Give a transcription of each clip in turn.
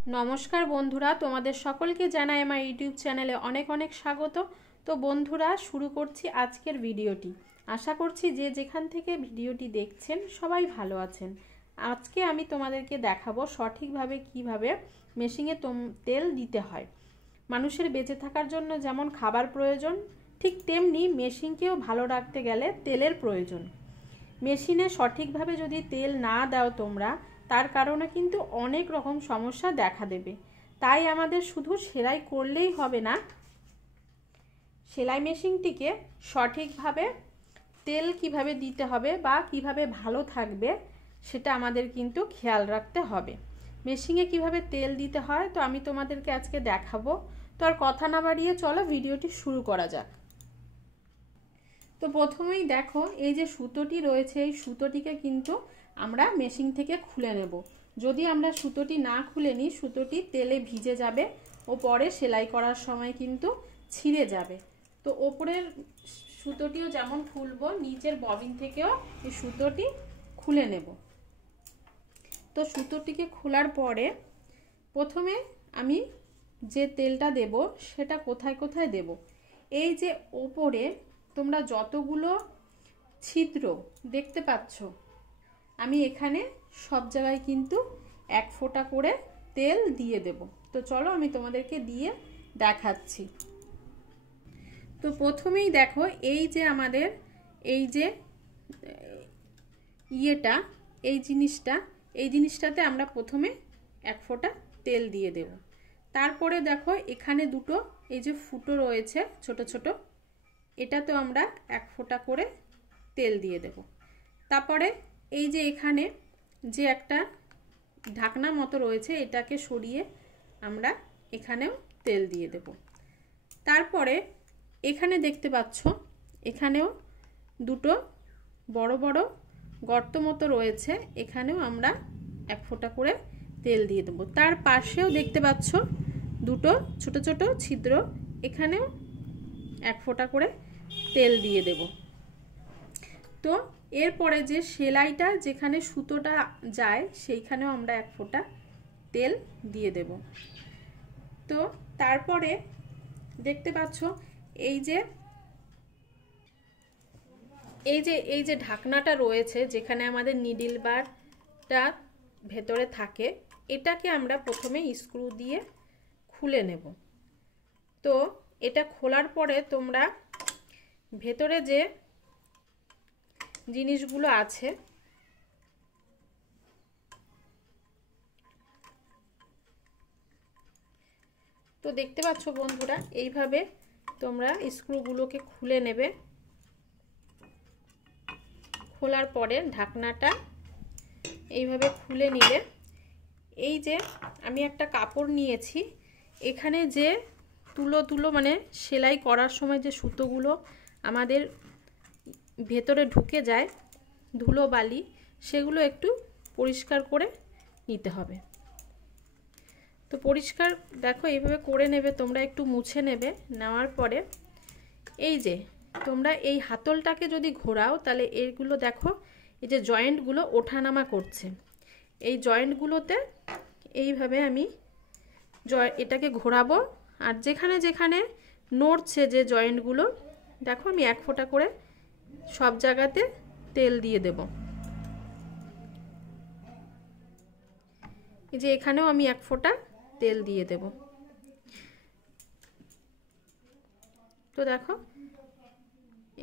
নমস্কার বন্ধুরা, তোমাদের সকলকে জানাই আমার ইউটিউব চ্যানেলে অনেক অনেক স্বাগত। তো বন্ধুরা, শুরু করছি আজকের ভিডিওটি। আশা করছি যে যেখান থেকে ভিডিওটি দেখছেন সবাই ভালো আছেন। আজকে আমি তোমাদেরকে দেখাবো সঠিকভাবে কিভাবে মেশিনে তেল দিতে হয়। মানুষের বেঁচে থাকার জন্য যেমন খাবার প্রয়োজন, ঠিক তেমনি মেশিনকেও ভালো রাখতে গেলে তেলের প্রয়োজন। মেশিনে সঠিকভাবে যদি তেল না দাও তোমরা, তার কারণে কিন্তু অনেক রকম সমস্যা দেখা দেবে। তাই আমাদের শুধু সেলাই করলেই হবে না, সেলাই মেশিনটিকে সঠিকভাবে তেল কিভাবে দিতে হবে বা কিভাবে ভালো থাকবে সেটা আমাদের কিন্তু খেয়াল রাখতে হবে। মেশিনে কিভাবে তেল দিতে হয় তো আমি তোমাদেরকে আজকে দেখাবো। তো আর কথা না বাড়িয়ে চলো ভিডিওটি শুরু করা যাক। তো প্রথমেই দেখো, এই যে সুতোটি রয়েছে, এই সুতোটিকে কিন্তু আমরা মেশিন থেকে খুলে নেব। যদি আমরা সুতোটি না খুলে নিই, সুতোটি তেলে ভিজে যাবে ও পরে সেলাই করার সময় কিন্তু ছিঁড়ে যাবে। তো ওপরের সুতোটিও যেমন খুলবো, নিচের ববিন থেকেও এই সুতোটি খুলে নেব। তো সুতোটিকে খোলার পরে প্রথমে আমি যে তেলটা দেব সেটা কোথায় কোথায় দেব, এই যে ওপরে তোমরা যতগুলো ছিদ্র দেখতে পাচ্ছ, আমি এখানে সব জায়গায় কিন্তু এক ফোঁটা করে তেল দিয়ে দেব। তো চলো আমি তোমাদেরকে দিয়ে দেখাচ্ছি। তো প্রথমেই দেখো, এই যে আমাদের এই যে ইয়েটা, এই জিনিসটাতে আমরা প্রথমে এক ফোঁটা তেল দিয়ে দেব। তারপরে দেখো, এখানে দুটো এই যে ফুটো রয়েছে ছোট ছোট, এটাতেও আমরা এক ফোঁটা করে তেল দিয়ে দেব। তারপরে এই যে এখানে যে একটা ঢাকনা মতো রয়েছে, এটাকে সরিয়ে আমরা এখানেও তেল দিয়ে দেব। তারপরে এখানে দেখতে পাচ্ছ, এখানেও দুটো বড় বড় গর্ত মতো রয়েছে, এখানেও আমরা এক ফোঁটা করে তেল দিয়ে দেব। তার পাশেও দেখতে পাচ্ছ দুটো ছোট ছোট ছিদ্র, এখানেও এক ফোঁটা করে তেল দিয়ে দেব। তো এরপরে যে সেলাইটা যেখানে সুতোটা যায় সেইখানেও আমরা এক ফোঁটা তেল দিয়ে দেব। তো তারপরে দেখতে পাচ্ছ এই যে ঢাকনাটা রয়েছে, যেখানে আমাদের নিডল বারটা ভেতরে থাকে, এটাকে আমরা প্রথমে স্ক্রু দিয়ে খুলে নেব। তো এটা খোলার পরে তোমরা ভেতরে যে জিনিসগুলো আছে, তো দেখতে পাচ্ছ বন্ধুরা, এইভাবে তোমরা স্ক্রুগুলোকে খুলে নেবে। খোলার পরে ঢাকনাটা এইভাবে খুলে নিলে, এই যে আমি একটা কাপড় নিয়েছি, এখানে যে তুলো মানে সেলাই করার সময় যে সুতোগুলো আমাদের ভেতরে ঢুকে যায়, ধুলো বালি, সেগুলো একটু পরিষ্কার করে নিতে হবে। তো পরিষ্কার দেখো এইভাবে করে নেবে, তোমরা একটু মুছে নেবে। নেওয়ার পরে এই যে তোমরা এই হাতলটাকে যদি ঘোরাও, তাহলে এইগুলো দেখো, এই যে জয়েন্টগুলো ওঠানামা করছে, এই জয়েন্টগুলোতে এইভাবে আমি এটাকে ঘোরাবো। আর যেখানে যেখানে নড়ছে যে জয়েন্টগুলো, দেখো আমি এক ফোঁটা করে সব জায়গাতে তেল দিয়ে দেব। এই যে এখানেও আমি এক ফোঁটা তেল দিয়ে দেব। তো দেখো,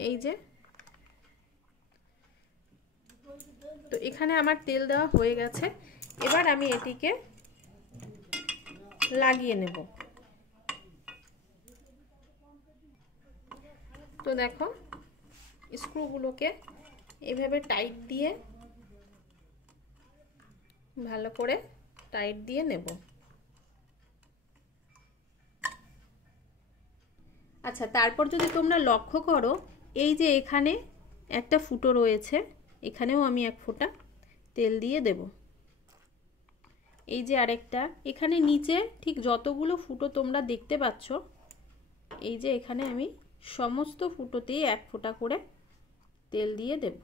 এই যে তো এখানে আমার তেল দেওয়া হয়ে গেছে। এবার আমি এটিকে লাগিয়ে নেব। তো দেখো, স্ক্রুগুলোকে এভাবে টাইট দিয়ে, ভালো করে টাইট দিয়ে নেব। আচ্ছা, তারপর যদি তোমরা লক্ষ্য করো, এই যে এখানে একটা ফুটো রয়েছে, এখানেও আমি এক ফোঁটা তেল দিয়ে দেব। এই যে আরেকটা, এখানে নিচে ঠিক যতগুলো ফুটো তোমরা দেখতে পাচ্ছ, এই যে এখানে আমি সমস্ত ফুটোতেই এক ফোঁটা করে তেল দিয়ে দেব।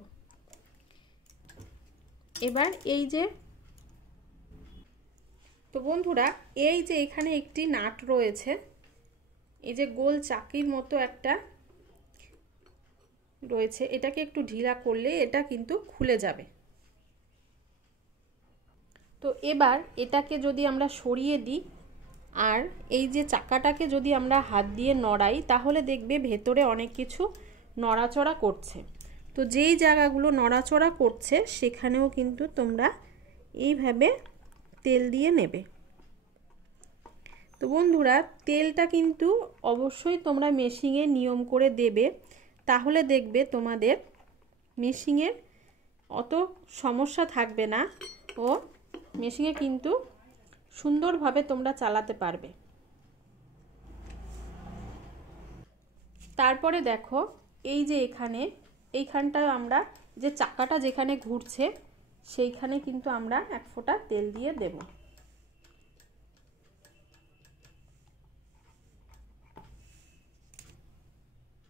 এবার এই যে তো বন্ধুরা এই যে এখানে একটি নাট রয়েছে, এই যে গোল চাকির মতো একটা রয়েছে, এটাকে একটু ঢিলা করলে এটা কিন্তু খুলে যাবে। তো এবার এটাকে যদি আমরা সরিয়ে দিই আর এই যে চাকাটাকে যদি আমরা হাত দিয়ে নড়াই তাহলে দেখবে ভেতরে অনেক কিছু নড়াচড়া করছে। তো যেই জায়গাগুলো নড়াচড়া করছে সেখানেও কিন্তু তোমরা এইভাবে তেল দিয়ে নেবে। তো বন্ধুরা তেলটা কিন্তু অবশ্যই তোমরা মেশিনে নিয়ম করে দেবে, তাহলে দেখবে তোমাদের মেশিনের অত সমস্যা থাকবে না ও মেশিনে কিন্তু সুন্দরভাবে তোমরা চালাতে পারবে। তারপরে দেখো এই যে এইখানটা আমরা যে চাকাটা যেখানে ঘুরছে সেইখানে কিন্তু আমরা এক ফোঁটা তেল দিয়ে দেব।